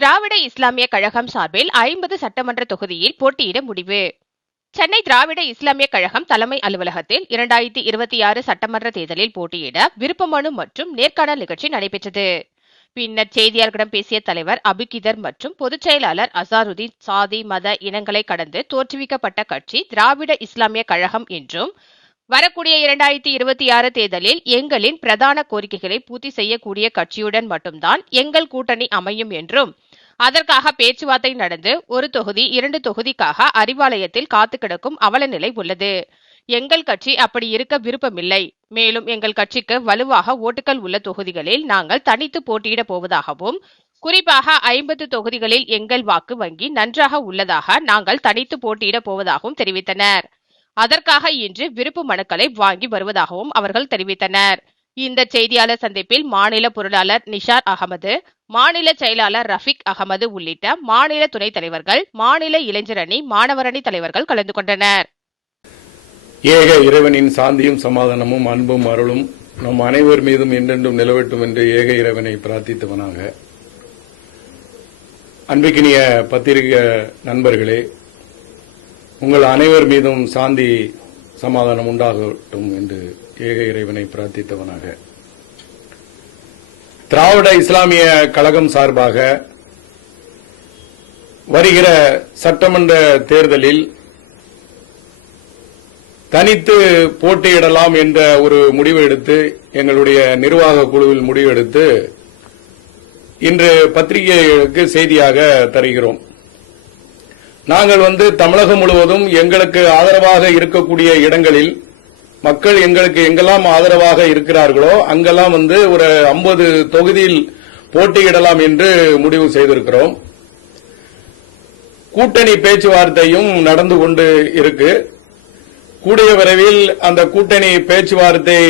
திராவிட இஸ்லாமிய கழகம் சார்பில் 50 சட்டமன்ற தொகுதியில் போட்டியிட முடிவு. சென்னை திராவிட இஸ்லாமிய கழகம் தலைமை அலுவலகத்தில் 2026 சட்டமன்ற தேர்தலில் போட்டியிட விருப்ப மனு மற்றும் நேர்காணல் நிகழ்ச்சி நடைபெற்றது. பின்னர் செய்தியாளர்களிடம் பேசிய தலைவர் அபுகிதர் மற்றும் பொதுச் செயலாளர் அசாருதீன், சாதி மத இனங்களை கடந்து தோற்றுவிக்கப்பட்ட கட்சி திராவிட இஸ்லாமிய கழகம் என்றும், வரக்கூடிய 2026 தேர்தலில் எங்களின் பிரதான கோரிக்கைகளை பூர்த்தி செய்யக்கூடிய கட்சியுடன் மட்டும்தான் எங்கள் கூட்டணி அமையும் என்றும், அதற்காக பேச்சுவார்த்தை நடந்து ஒரு தொகுதி 2 தொகுதிக்காக அறிவாலயத்தில் காத்து கிடக்கும் அவல நிலை உள்ளது. எங்கள் கட்சி அப்படி இருக்க விருப்பமில்லை. மேலும் எங்கள் கட்சிக்கு வலுவாக ஓட்டுகள் உள்ள தொகுதிகளில் நாங்கள் தனித்து போட்டியிட போவதாகவும், குறிப்பாக 50 தொகுதிகளில் எங்கள் வாக்கு வங்கி நன்றாக உள்ளதாக நாங்கள் தனித்து போட்டியிட போவதாகவும் தெரிவித்தனர். அதற்காக இன்று விருப்பு மனுக்களை வாங்கி வருவதாகவும் அவர்கள் தெரிவித்தனர். இந்த செய்தியாளர் சந்திப்பில் மாநில பொருளாளர் நிஷார் அகமது, மாநில செயலாளர் ரஃபிக் அகமது உள்ளிட்ட மாநில துணைத் தலைவர்கள், மாநில இளைஞர் அணி, மாணவர் அணி தலைவர்கள் கலந்து கொண்டனர். ஏக இறைவனின் சாந்தியும் சமாதானமும் அன்பும் அருளும் நம் அனைவர் மீதும் என்றென்றும் நிலவட்டும் என்று ஏக இறைவனை பிரார்த்தித்தவனாக, அன்பிக்கினிய பத்திரிகை நண்பர்களே, உங்கள் அனைவர் மீதும் சாந்தி சமாதானம் உண்டாகட்டும் என்று ஏக இறைவனை பிரார்த்தித்தவனாக, திராவிட இஸ்லாமிய கழகம் சார்பாக வருகிற சட்டமன்ற தேர்தலில் தனித்து போட்டியிடலாம் என்ற ஒரு முடிவு எடுத்து, எங்களுடைய நிர்வாக குழுவில் முடிவு எடுத்து இன்று பத்திரிகைகளுக்கு செய்தியாக தருகிறோம். நாங்கள் தமிழகம் முழுவதும் எங்களுக்கு ஆதரவாக இருக்கக்கூடிய இடங்களில் மக்கள் எங்களுக்கு எங்கெல்லாம் ஆதரவாக இருக்கிறார்களோ அங்கெல்லாம் ஒரு 50 தொகுதியில் போட்டியிடலாம் என்று முடிவு செய்திருக்கிறோம். கூட்டணி பேச்சுவார்த்தையும் நடந்து கொண்டு இருக்கு. கூடிய விரைவில் அந்த கூட்டணி பேச்சுவார்த்தை,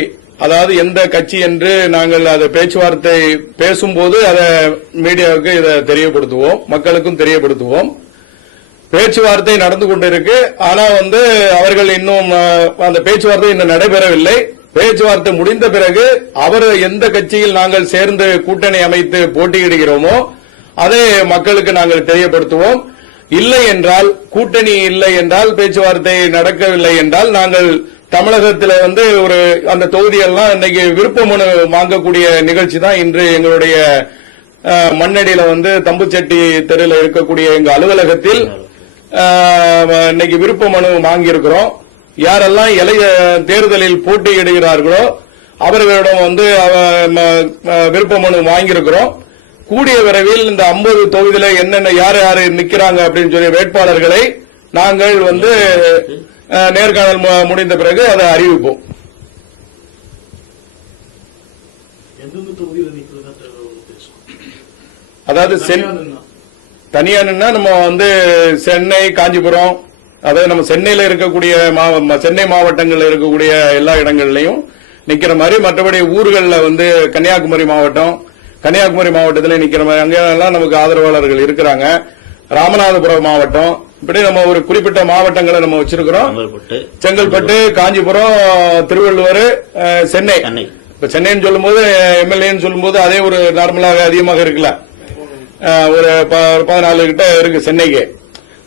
அதாவது எந்த கட்சி என்று நாங்கள் அதை பேச்சுவார்த்தை பேசும்போது அதை மீடியாவுக்கு இதை தெரியப்படுத்துவோம், மக்களுக்கும் தெரியப்படுத்துவோம். பேச்சுவார்த்தை நடந்து கொண்டிருக்கு. ஆனா அவர்கள் இன்னும் அந்த பேச்சுவார்த்தை இன்னும் நடைபெறவில்லை. பேச்சுவார்த்தை முடிந்த பிறகு அவர் எந்த கட்சியில் நாங்கள் சேர்ந்து கூட்டணி அமைத்து போட்டியிடுகிறோமோ அதை மக்களுக்கு நாங்கள் தெரியப்படுத்துவோம். இல்லை என்றால், கூட்டணி இல்லை என்றால், பேச்சுவார்த்தை நடக்கவில்லை என்றால், நாங்கள் தமிழகத்தில் அந்த தொகுதியெல்லாம் இன்னைக்கு விருப்ப மனு வாங்கக்கூடிய நிகழ்ச்சி தான் இன்று எங்களுடைய மண்ணடியில தம்புச்செட்டி தெருவில் இருக்கக்கூடிய எங்க அலுவலகத்தில் இன்னைக்கு விருப்ப மனு வாங்கியிருக்கிறோம். யாரெல்லாம் தேர்தலில் போட்டியிடுகிறார்களோ அவர்களிடம் விருப்ப மனு வாங்கியிருக்கிறோம். கூடிய விரைவில் இந்த 50 தொகுதியில என்னென்ன யார் யாரு நிக்கிறாங்க அப்படின்னு சொல்லி வேட்பாளர்களை நாங்கள் நேர்காணல் முடிந்த பிறகு அதை அறிவிப்போம். அதாவது தனியா நின்னா நம்ம சென்னை, காஞ்சிபுரம், அதாவது நம்ம சென்னையில இருக்கக்கூடிய சென்னை மாவட்டங்கள்ல இருக்கக்கூடிய எல்லா இடங்கள்லயும் நிக்கிற மாதிரி, மற்றபடி ஊர்களில் கன்னியாகுமரி மாவட்டத்தில் நிக்கிற மாதிரி அங்கெல்லாம் நமக்கு ஆதரவாளர்கள் இருக்கிறாங்க. ராமநாதபுரம் மாவட்டம், இப்படி நம்ம ஒரு குறிப்பிட்ட மாவட்டங்களை நம்ம வச்சிருக்கிறோம். செங்கல்பட்டு, காஞ்சிபுரம், திருவள்ளுவர், சென்னை. இப்ப சென்னைன்னு சொல்லும் போது எம்எல்ஏன்னு சொல்லும் போது அதே ஒரு நார்மலாக அதிகமாக இருக்குல்ல, ஒரு 14 கிட்ட இருக்கு சென்னைக்கு.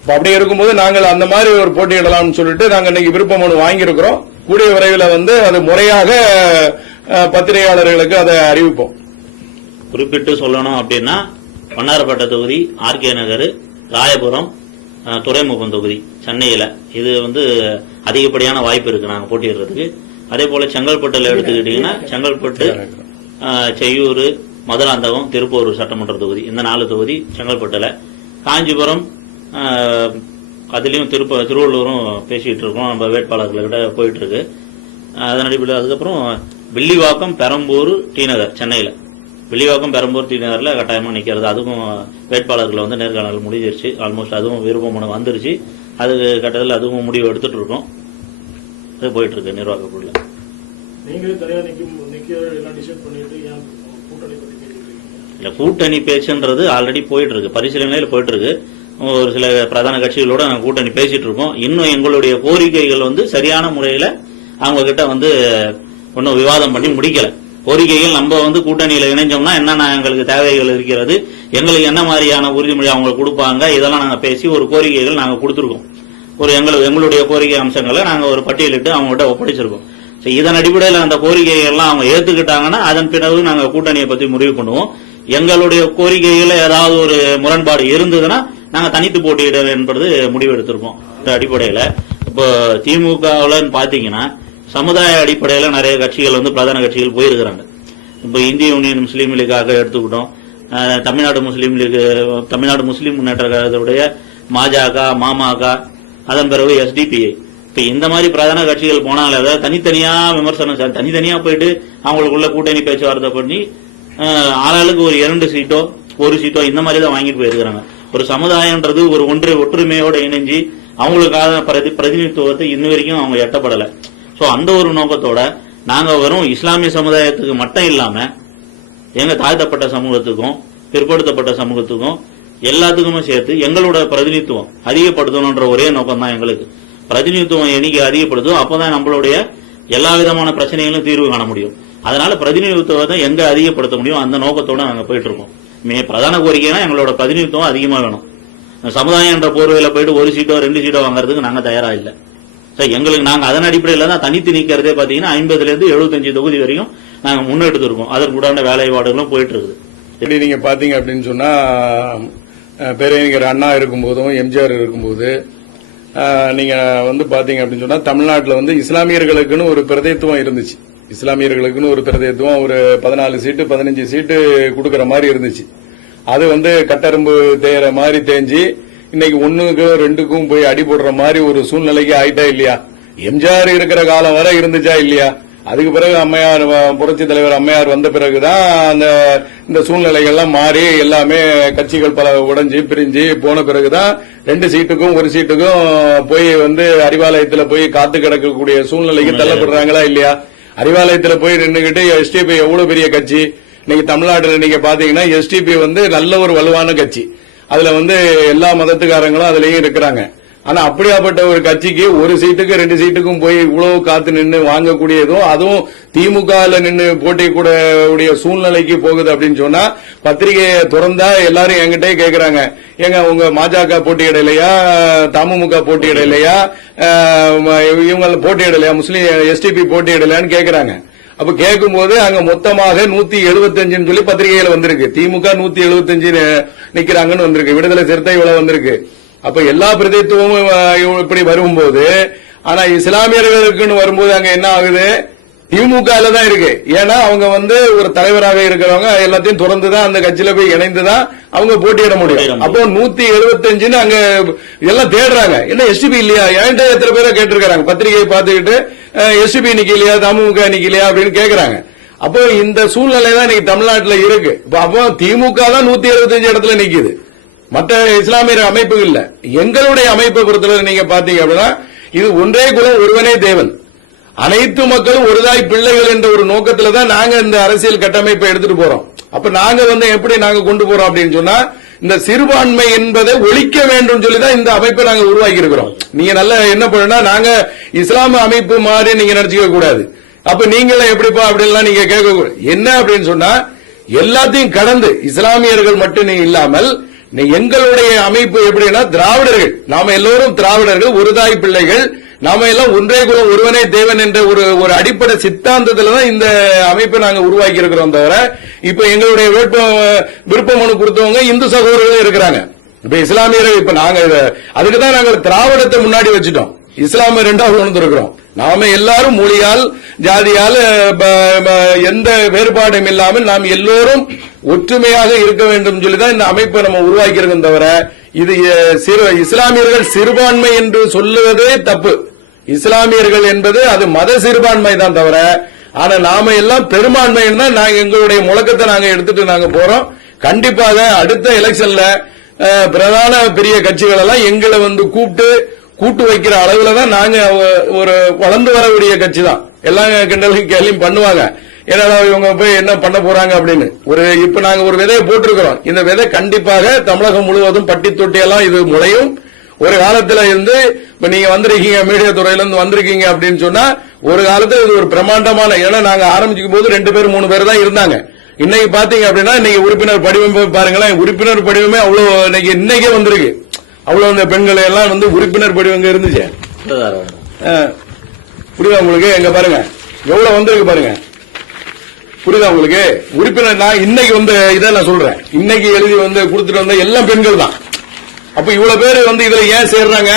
அப்படி இருக்கும்போது நாங்கள் அந்த மாதிரி ஒரு போட்டியிடலாம்னு சொல்லிட்டு நாங்கள் இன்னைக்கு விருப்ப மனு வாங்கியிருக்கிறோம். கூடிய விரைவில் அது முறையாக பத்திரிகையாளர்களுக்கு அதை அறிவிப்போம். குறிப்பிட்டு சொல்லணும் அப்படின்னா, வண்ணாரப்பேட்டை தொகுதி, ஆர்கே நகர், ராயபுரம், துறைமுகம் தொகுதி சென்னையில இது அதிகப்படியான வாய்ப்பு இருக்கு நாங்க போட்டியிடுறதுக்கு. அதே போல செங்கல்பட்டுல எடுத்துக்கிட்டீங்கன்னா, செங்கல்பட்டு, செய்யூர், மதுராந்தகம், திருப்பூர் சட்டமன்ற தொகுதி, இந்த 4 தொகுதி செங்கல்பட்டுல. காஞ்சிபுரம், அதுலயும் திருவள்ளூரும் பேசிட்டு இருக்கோம், நம்ம வேட்பாளர்கள்கிட்ட போயிட்டு இருக்கு. அதன் அடிப்படையில் அதுக்கப்புறம் வில்லிவாக்கம், பெரம்பூர், டி நகர் சென்னையில. வில்லிவாக்கம், பெரம்பூர், டி நகர்ல கட்டாயமா நிக்கிறது. அதுவும் வேட்பாளர்கள் நேர்காணல் முடிஞ்சிருச்சு. ஆல்மோஸ்ட் அதுவும் விருப்ப மனு வந்துருச்சு. அது கட்டத்தில் அதுவும் முடிவு எடுத்துட்டு இருக்கோம். அது போயிட்டு இருக்கு நிர்வாக குழுல. கூட்டணி பேச்சுன்றது ஆல்ரெடி போயிட்டு இருக்கு, பரிசீலனையில போயிட்டு இருக்கு. ஒரு சில பிரதான கட்சிகளோட நாங்கள் கூட்டணி பேசிட்டு இருக்கோம். இன்னும் எங்களுடைய கோரிக்கைகள் சரியான முறையில அவங்க கிட்ட ஒன்னும் விவாதம் பண்ணி முடிக்கல. கோரிக்கைகள் நம்ம வந்து கூட்டணியில இணைஞ்சோம்னா என்னென்ன எங்களுக்கு தேவைகள் இருக்கிறது, எங்களுக்கு என்ன மாதிரியான உறுதிமொழி அவங்க கொடுப்பாங்க, இதெல்லாம் நாங்க பேசி ஒரு கோரிக்கைகள் நாங்க கொடுத்துருக்கோம். ஒரு எங்களுடைய கோரிக்கை அம்சங்களை நாங்க ஒரு பட்டியலிட்டு அவங்ககிட்ட ஒப்படைச்சிருக்கோம். இதன் அடிப்படையில் அந்த கோரிக்கைகள் எல்லாம் அவங்க ஏத்துக்கிட்டாங்கன்னா அதன் பிறகு நாங்க கூட்டணியை பத்தி முடிவு பண்ணுவோம். எங்களுடைய கோரிக்கைகள் ஏதாவது ஒரு முரண்பாடு இருந்ததுன்னா நாங்க தனித்து போட்டியிட என்பது முடிவு எடுத்திருக்கோம். இந்த அடிப்படையில இப்போ திமுகவுல பாத்தீங்கன்னா சமுதாய அடிப்படையில நிறைய கட்சிகள் வந்து பிரதான கட்சிகள் போயிருக்கிறாங்க. இப்போ இந்திய யூனியன் முஸ்லீம் லீக்காக எடுத்துக்கிட்டோம், தமிழ்நாடு முஸ்லீம் முன்னேற்ற கழகத்துடைய மஜக, மமக, அதன் பிறகு SDPI. இப்ப இந்த மாதிரி பிரதான கட்சிகள் போனால அதாவது தனித்தனியா விமர்சனம் தனித்தனியா போயிட்டு அவங்களுக்குள்ள கூட்டணி பேச்சுவார்த்தை பண்ணி ஆளாளுக்கு ஒரு 2 சீட்டோ 1 சீட்டோ இந்த மாதிரி தான் வாங்கிட்டு போயிருக்கிறாங்க. ஒரு சமுதாயம்ன்றது ஒரு ஒற்றுமையோட இணைஞ்சு அவங்களுக்கான பிரதிநிதித்துவத்தை இன்ன வரைக்கும் அவங்க எட்டப்படலை. சோ அந்த ஒரு நோக்கத்தோட நாங்க வெறும் இஸ்லாமிய சமுதாயத்துக்கு மட்டும் இல்லாம எங்க தாழ்த்தப்பட்ட சமூகத்துக்கும் பிற்படுத்தப்பட்ட சமூகத்துக்கும் எல்லாத்துக்குமே சேர்த்து எங்களோட பிரதிநிதித்துவம் அதிகப்படுத்தணும்ன்ற ஒரே நோக்கம் தான் எங்களுக்கு. பிரதிநிதித்துவம் எண்ணிக்கை அதிகப்படுத்தும், அப்பதான் நம்மளுடைய எல்லா விதமான பிரச்சனைகளும் தீர்வு காண முடியும். அதனால பிரதிநிதித்துவத்தை எங்க அதிகப்படுத்த முடியும் அந்த நோக்கத்தோட நாங்க போயிட்டு இருக்கோம். பிரதான கோரிக்கைனா எங்களோட பிரதிநிதித்துவம் அதிகமா வேணும். சமுதாயம் என்ற போர்வையில போயிட்டு 1 சீட்டோ 2 சீட்டோ வாங்குறதுக்கு நாங்க தயாரா இல்ல. எங்களுக்கு நாங்க அதன் அடிப்படையில தான் தனித்து நீக்கிறதே பாத்தீங்கன்னா 50ல இருந்து 75 தொகுதி வரைக்கும் நாங்க முன்னெடுத்து இருக்கோம். அதற்குடான வேலைப்பாடுகளும் போயிட்டு இருக்குது. எப்படி நீங்க பாத்தீங்க அப்படின்னு சொன்னா பேரறிஞர் அண்ணா இருக்கும்போதும் எம்ஜிஆர் இருக்கும்போது நீங்க வந்து பாத்தீங்க அப்படின்னு சொன்னா தமிழ்நாட்டில் வந்து இஸ்லாமியர்களுக்குன்னு ஒரு பிரதித்துவம் இருந்துச்சு. இஸ்லாமியர்களுக்குன்னு ஒரு பிரதித்துவம் ஒரு 14 சீட்டு 15 சீட்டு கொடுக்கற மாதிரி இருந்துச்சு. அது வந்து கட்டெரும்பு தேயற மாதிரி தேஞ்சு இன்னைக்கு 1க்கும் 2க்கும் போய் அடி போடுற மாதிரி ஒரு சூழ்நிலைக்கு ஆயிட்டா இல்லையா? எம்ஜிஆர் இருக்கிற காலம் வரை இருந்துச்சா இல்லையா? அதுக்கு பிறகு அம்மையார் புரட்சி தலைவர் அம்மையார் வந்த பிறகுதான் இந்த சூழ்நிலைகள்லாம் மாறி எல்லாமே கட்சிகள் பல உடைஞ்சு பிரிஞ்சு போன பிறகுதான் 2 சீட்டுக்கும் 1 சீட்டுக்கும் போய் வந்து அறிவாலயத்துல போய் காத்து கிடக்கக்கூடிய சூழ்நிலைக்கு தள்ளப்படுறாங்களா இல்லையா? அறிவாலயத்துல போய் நின்றுகிட்டு SDPI எவ்வளவு பெரிய கட்சி. இன்னைக்கு தமிழ்நாட்டில் நீங்க பாத்தீங்கன்னா SDPI வந்து நல்ல ஒரு வலுவான கட்சி. அதுல வந்து எல்லா மதத்துக்காரங்களும் அதுலயும் இருக்கிறாங்க. ஆனா அப்படியாப்பட்ட ஒரு கட்சிக்கு 1 சீட்டுக்கு 2 சீட்டுக்கும் போய் இவ்வளவு காத்து நின்று வாங்கக்கூடியதும் அதுவும் திமுகல நின்று போட்டி கூடிய சூழ்நிலைக்கு போகுது அப்படின்னு சொன்னா பத்திரிகையை திறந்தா எல்லாரும் என்கிட்டே கேக்குறாங்க, எங்க உங்க மஜக போட்டியிடலையா, தமுமுக போட்டியிடலையா, இவங்க போட்டியிடலையா, முஸ்லீம் SDPI போட்டியிடலையான்னு கேக்குறாங்க. அப்ப கேட்கும்போது அங்க மொத்தமாக 175 சொல்லி பத்திரிகையில வந்திருக்கு. திமுக 175 நிக்கிறாங்கன்னு வந்திருக்கு. விடுதலை சிறுத்தை இவ்வளவு வந்திருக்கு. அப்ப எல்லா பிரதித்துவமும் இப்படி வரும்போது ஆனா இஸ்லாமியர்களுக்குன்னு வரும்போது அங்க என்ன ஆகுது? திமுகல தான் இருக்கு. ஏன்னா அவங்க வந்து ஒரு தலைவராக இருக்கிறவங்க எல்லாத்தையும் தொடர்ந்துதான் அந்த கட்சியில போய் இணைந்துதான் அவங்க போட்டியிட முடியும். அப்போ 175 அங்க எல்லாம் தேடுறாங்க. என்ன SDPI இல்லையா? என்கிட்ட எத்தனை பேரை கேட்டிருக்காங்க, பத்திரிகையை பார்த்துக்கிட்டு SDPI நிக்கலையா, தமுக நிக்கலையா அப்படின்னு கேக்குறாங்க. அப்போ இந்த சூழ்நிலை தான் இன்னைக்கு தமிழ்நாட்டில் இருக்கு. அப்போ திமுக தான் 175 இடத்துல நிக்குது, மற்ற இஸ்லாமிய அமைப்பு இல்ல. எங்களுடைய அமைப்பை பொறுத்தவரை நீங்க பாத்தீங்க அப்படின்னா இது ஒன்றே குலம் ஒருவனே தேவன், அனைத்து மக்களும் ஒருதாய் பிள்ளைகள் என்ற ஒரு நோக்கத்துல தான் நாங்க இந்த அரசியல் கட்டமைப்பை எடுத்துட்டு போறோம். அப்ப நாங்க வந்து எப்படி நாங்க கொண்டு போறோம் அப்படின்னு சொன்னா இந்த சிறுபான்மை என்பதை ஒழிக்க வேண்டும் சொல்லிதான் இந்த அமைப்பை நாங்க உருவாக்கி இருக்கிறோம். நீங்க நல்லா என்ன பண்ணா நாங்க இஸ்லாமிய அமைப்பு மாதிரி நீங்க நினைச்சுக்க கூடாது. அப்ப நீங்களும் எப்படிப்பா அப்படின்லாம் நீங்க கேட்க கூடாது. என்ன அப்படின்னு சொன்னா எல்லாத்தையும் கடந்து இஸ்லாமியர்கள் மட்டும் இல்லாமல் எங்களுடைய அமைப்பு எப்படின்னா திராவிடர்கள், நாம எல்லோரும் திராவிடர்கள், ஒருதாய் பிள்ளைகள், நாம எல்லாம் ஒன்றே குலம் ஒருவனே தேவன் என்ற ஒரு அடிப்படை சித்தாந்தத்துல தான் இந்த அமைப்பை நாங்க உருவாக்கி இருக்கிறோம். தவிர இப்ப எங்களுடைய விருப்ப மனு கொடுத்தவங்க இந்து சகோதரர்கள் இருக்கிறாங்க. இப்ப இஸ்லாமியர்கள் இப்ப நாங்க அதுக்குதான் நாங்க திராவிடத்தை முன்னாடி வச்சுட்டோம், இஸ்லாம 2வது உணர்ந்திருக்கிறோம். நாம எல்லாரும் மொழியால் ஜாதியால் எந்த வேறுபாடும் இல்லாமல் நாம் எல்லோரும் ஒற்றுமையாக இருக்க வேண்டும் சொல்லிதான் இந்த அமைப்பை நம்ம உருவாக்கி இருக்கோம். தவிர இது இஸ்லாமியர்கள் சிறுபான்மை என்று சொல்லுவதே தப்பு. இஸ்லாமியர்கள் என்பது அது மத சிறுபான்மை தான் தவிர, ஆனா நாம எல்லாம் பெரும்பான்மை தான் நாங்க எங்களுடைய முழக்கத்தை நாங்க எடுத்துட்டு நாங்க போறோம். கண்டிப்பாக அடுத்த எலெக்ஷன்ல பிரதான பெரிய கட்சிகள் எல்லாம் எங்களை வந்து கூட்டு வைக்கிற அளவுல தான் நாங்க ஒரு வளர்ந்து வரக்கூடிய கட்சி தான். எல்லாம் கிண்டலும் கேள்வியும் பண்ணுவாங்க, ஏன்னா இவங்க போய் என்ன பண்ண போறாங்க அப்படின்னு. இப்ப நாங்க ஒரு விதையை போட்டிருக்கிறோம். இந்த விதை கண்டிப்பாக தமிழகம் முழுவதும் பட்டி தொட்டியெல்லாம் இது முளையும். ஒரு காலத்துல இருந்து இப்ப நீங்க வந்திருக்கீங்க மீடியா துறையில இருந்து வந்திருக்கீங்க அப்படின்னு சொன்னா ஒரு காலத்துல இது ஒரு பிரமாண்டமான, ஏன்னா நாங்க ஆரம்பிக்கும் போது 2 பேர் 3 பேர் தான் இருந்தாங்க. இன்னைக்கு பாத்தீங்க அப்படின்னா இன்னைக்கு உறுப்பினர் படிவம் பாருங்களேன், உறுப்பினர் படிவமே அவ்வளவு இன்னைக்கே வந்திருக்கு. அவ்வளவு அந்த பெண்கள் எல்லாம் வந்து உறுப்பினர் படிவம் இருந்துச்சு. புரியுதா உங்களுக்கு? எங்க பாருங்க எவ்வளவு வந்திருக்கு பாருங்க. புரியுதா உங்களுக்கு? உறுப்பினர் நான் இன்னைக்கு வந்து இதை நான் சொல்றேன், இன்னைக்கு எழுதி வந்து கொடுத்துட்டு வந்த எல்லாம் பெண்கள் தான். அப்ப இவ்வளவு பேர் வந்து இதுல ஏன் சேர்றாங்க?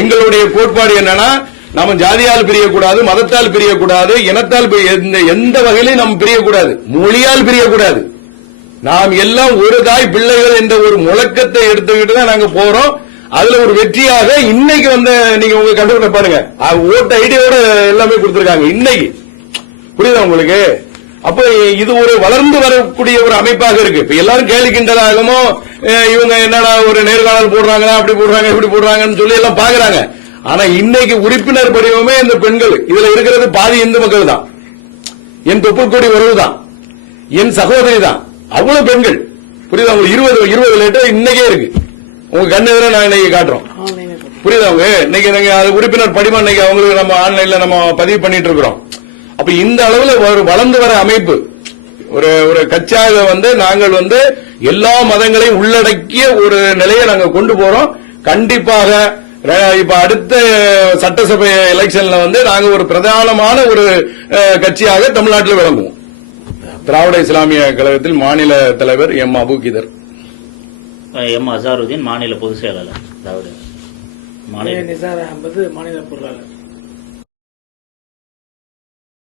எங்களுடைய கோட்பாடு என்னன்னா, நம்ம ஜாதியால் பிரியக்கூடாது, மதத்தால் பிரியக்கூடாது, இனத்தால் எந்த வகையிலும் நம்ம பிரியக்கூடாது, மொழியால் பிரியக்கூடாது. நாம் எல்லாம் ஒரு தாய் பிள்ளைகள் என்ற ஒரு முழக்கத்தை எடுத்துக்கிட்டு தான் நாங்க போறோம். அதுல ஒரு வெற்றியாக இன்னைக்கு வந்து நீங்க உங்க கண்டுபிடிக்க பாருங்க, ஓட்டு ஐடியோட எல்லாமே கொடுத்திருக்காங்க இன்னைக்கு. புரியுதா உங்களுக்கு? அப்ப இது ஒரு வளர்ந்து வரக்கூடிய ஒரு அமைப்பாக இருக்கு. இப்ப எல்லாரும் கேள்விக்கின்றதாகமோ இவங்க என்னடா ஒரு நேர்காணல் போடுறாங்களா, அப்படி போடுறாங்க இப்படி போடுறாங்கன்னு சொல்லி எல்லாம் பாக்குறாங்க. ஆனா இன்னைக்கு உறுப்பினர் படிவமே இந்த பெண்கள் இதுல இருக்கிறது பாதி இந்து மக்கள் தான், என் தொப்புள்கொடி உறவு தான், என் சகோதரி தான், அவ்வளவு பெண்கள். புரியுதா உங்களுக்கு? 20 லேட்டர் இன்னைக்கே இருக்கு உங்க கண்ணு எதிர நான் இன்னைக்கு காட்டுறோம். புரியுதா அவங்க? இன்னைக்கு அது உறுப்பினர் படிவம் இன்னைக்கு அவங்களுக்கு நம்ம ஆன்லைன்ல நம்ம பதிவு பண்ணிட்டு இருக்கிறோம். அப்ப இந்த அளவுல ஒரு வளர்ந்து வர அமைப்பு, ஒரு கட்சியாக வந்து நாங்கள் வந்து எல்லா மதங்களையும் உள்ளடக்கிய ஒரு நிலையை நாங்க கொண்டு போறோம். கண்டிப்பாக இப்ப அடுத்த சட்டசபை எலெக்ஷன்ல வந்து நாங்க ஒரு பிரதானமான ஒரு கட்சியாக தமிழ்நாட்டில் விளங்குவோம். திராவிட இஸ்லாமிய கழகத்தில் மாநில தலைவர் எம் அபூகிதர், எம் அசாருதீன் மாநில பொதுச் செயலாளர், திராவிட மாநில நிசார் அஹமது மாநில பொருளாளர்.